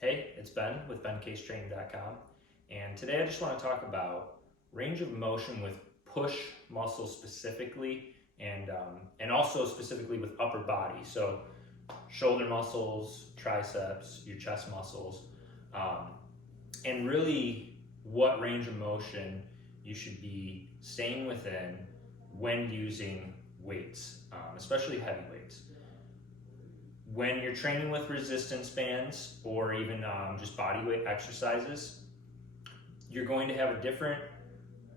Hey, it's Ben with bencasetraining.com, and today I just want to talk about range of motion with push muscles specifically, and also specifically with upper body. So shoulder muscles, triceps, your chest muscles, um, and really what range of motion you should be staying within when using weights, especially heavy weights. When you're training with resistance bands or even just body weight exercises, you're going to have a different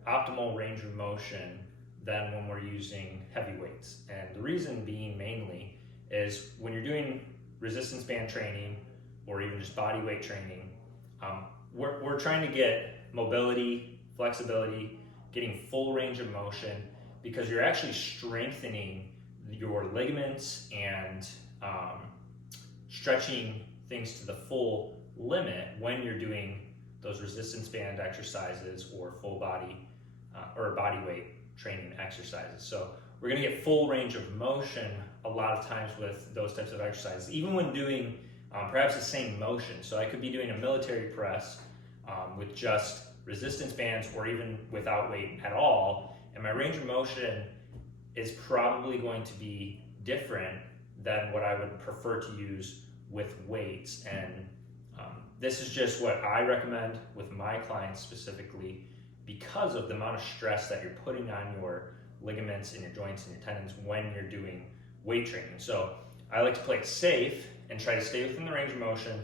optimal range of motion than when we're using heavy weights. And the reason being mainly is when you're doing resistance band training or even just body weight training, we're trying to get mobility, flexibility, getting full range of motion, because you're actually strengthening your ligaments and stretching things to the full limit when you're doing those resistance band exercises or full body or body weight training exercises. So we're going to get full range of motion a lot of times with those types of exercises, even when doing perhaps the same motion. So I could be doing a military press with just resistance bands or even without weight at all, and my range of motion is probably going to be different than what I would prefer to use with weights. And this is just what I recommend with my clients specifically, because of the amount of stress that you're putting on your ligaments and your joints and your tendons when you're doing weight training. So I like to play it safe and try to stay within the range of motion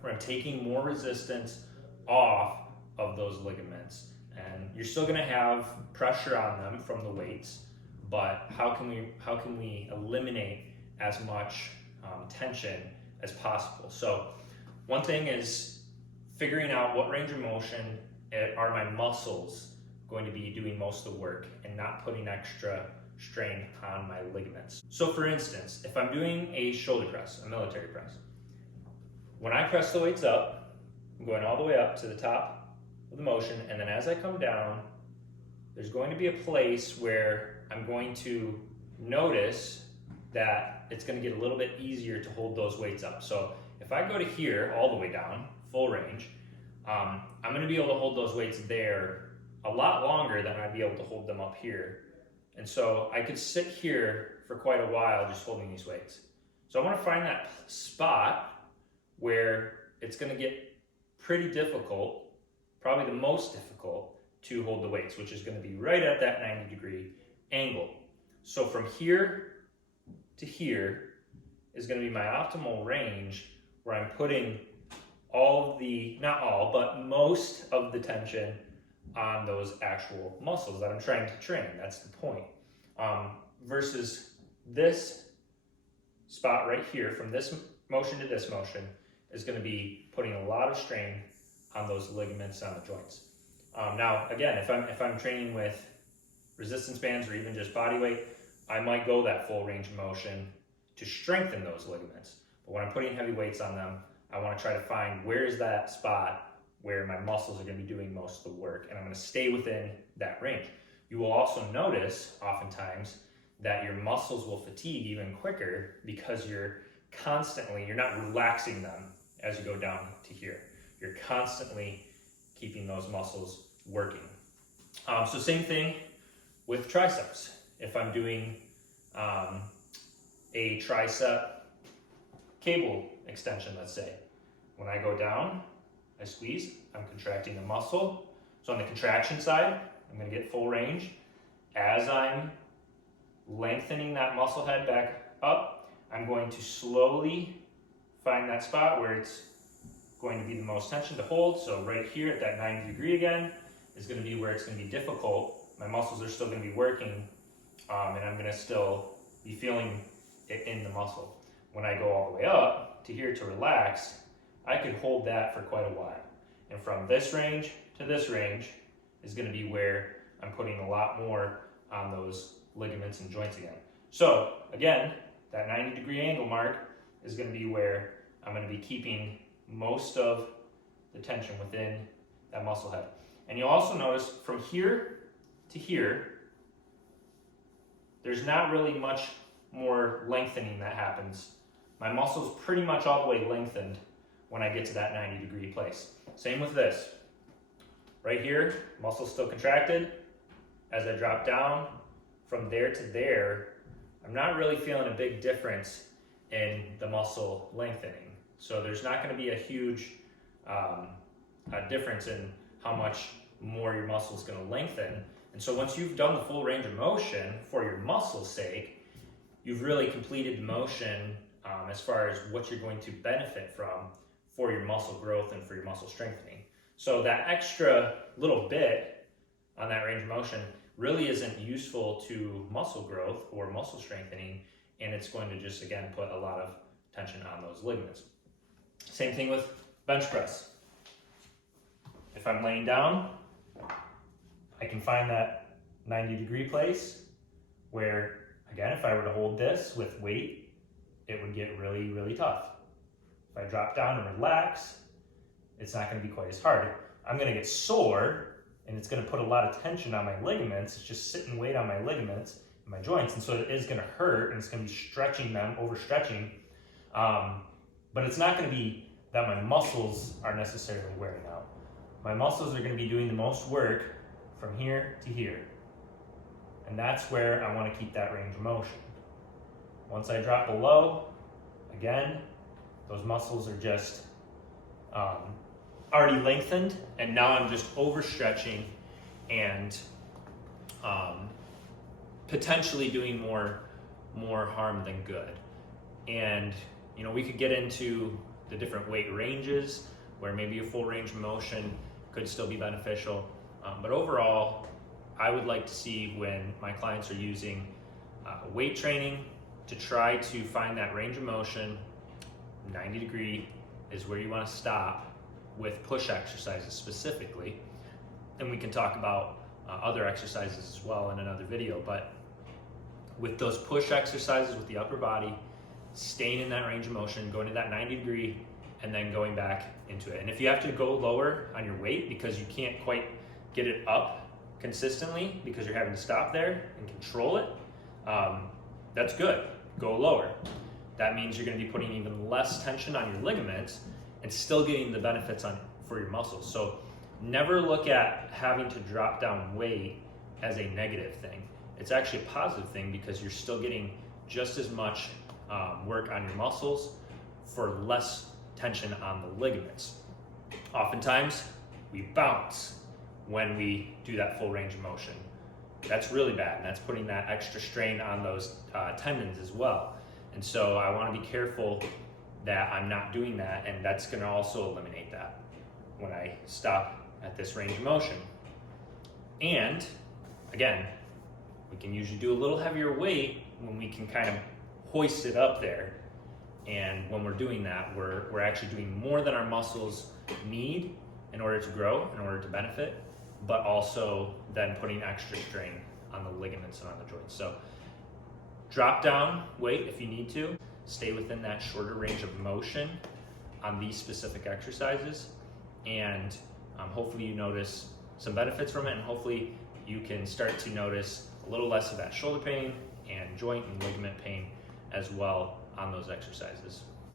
where I'm taking more resistance off of those ligaments. And you're still going to have pressure on them from the weights, but how can we eliminate as much tension as possible? So one thing is figuring out what range of motion are my muscles going to be doing most of the work, and not putting extra strain on my ligaments. So for instance, if I'm doing a shoulder press, a military press, when I press the weights up, I'm going all the way up to the top of the motion, and then as I come down, there's going to be a place where I'm going to notice that it's going to get a little bit easier to hold those weights up. So if I go to here all the way down, full range, I'm going to be able to hold those weights there a lot longer than I'd be able to hold them up here. And so I could sit here for quite a while just holding these weights. So I want to find that spot where it's going to get pretty difficult, probably the most difficult, to hold the weights, which is going to be right at that 90-degree angle. So from here to here is going to be my optimal range, where I'm putting not all, but most of the tension on those actual muscles that I'm trying to train. That's the point. Versus this spot right here, from this motion to this motion, is going to be putting a lot of strain on those ligaments on the joints. Now, again, if I'm training with resistance bands or even just body weight, I might go that full range of motion to strengthen those ligaments. But when I'm putting heavy weights on them, I want to try to find where's that spot where my muscles are going to be doing most of the work, and I'm going to stay within that range. You will also notice oftentimes that your muscles will fatigue even quicker because you're not relaxing them as you go down to here. You're constantly keeping those muscles working. So same thing with triceps. If I'm doing a tricep cable extension, let's say, when I go down, I squeeze, I'm contracting the muscle. So on the contraction side, I'm going to get full range. As I'm lengthening that muscle head back up, I'm going to slowly find that spot where it's going to be the most tension to hold. So right here at that 90-degree again is going to be where it's going to be difficult. My muscles are still going to be working, and I'm going to still be feeling it in the muscle. When I go all the way up to here to relax, I could hold that for quite a while. And from this range to this range is going to be where I'm putting a lot more on those ligaments and joints again. So again, that 90-degree angle mark is going to be where I'm going to be keeping most of the tension within that muscle head. And you'll also notice from here to here, there's not really much more lengthening that happens. My muscle's pretty much all the way lengthened when I get to that 90-degree place. Same with this. Right here, muscle's still contracted. As I drop down from there to there, I'm not really feeling a big difference in the muscle lengthening. So there's not going to be a huge difference in how much more your muscle is going to lengthen. And so once you've done the full range of motion for your muscle's sake, you've really completed the motion as far as what you're going to benefit from for your muscle growth and for your muscle strengthening. So that extra little bit on that range of motion really isn't useful to muscle growth or muscle strengthening, and it's going to just, again, put a lot of tension on those ligaments. Same thing with bench press. If I'm laying down, I can find that 90-degree place where, again, if I were to hold this with weight, it would get really, really tough. If I drop down and relax, it's not going to be quite as hard. I'm going to get sore, and it's going to put a lot of tension on my ligaments. It's just sitting weight on my ligaments and my joints, and so it is going to hurt, and it's going to be stretching them, overstretching. But it's not going to be that my muscles are necessarily wearing out. My muscles are going to be doing the most work from here to here. And that's where I want to keep that range of motion. Once I drop below, again, those muscles are just already lengthened, and now I'm just overstretching and potentially doing more harm than good. And we could get into the different weight ranges where maybe a full range of motion could still be beneficial. But overall, I would like to see when my clients are using weight training to try to find that range of motion. 90-degree is where you want to stop with push exercises specifically. And we can talk about other exercises as well in another video. But with those push exercises with the upper body, staying in that range of motion, going to that 90-degree, and then going back into it. And if you have to go lower on your weight because you can't quite get it up consistently because you're having to stop there and control it, that's good. Go lower. That means you're going to be putting even less tension on your ligaments and still getting the benefits for your muscles. So never look at having to drop down weight as a negative thing. It's actually a positive thing because you're still getting just as much work on your muscles for less tension on the ligaments. Oftentimes, we bounce when we do that full range of motion. That's really bad, and that's putting that extra strain on those tendons as well. And so I want to be careful that I'm not doing that, and that's going to also eliminate that when I stop at this range of motion. And again, we can usually do a little heavier weight when we can kind of hoist it up there. And when we're doing that, we're actually doing more than our muscles need in order to grow, in order to benefit, but also then putting extra strain on the ligaments and on the joints. So drop down weight if you need to. Stay within that shorter range of motion on these specific exercises. And hopefully you notice some benefits from it, and hopefully you can start to notice a little less of that shoulder pain and joint and ligament pain as well on those exercises.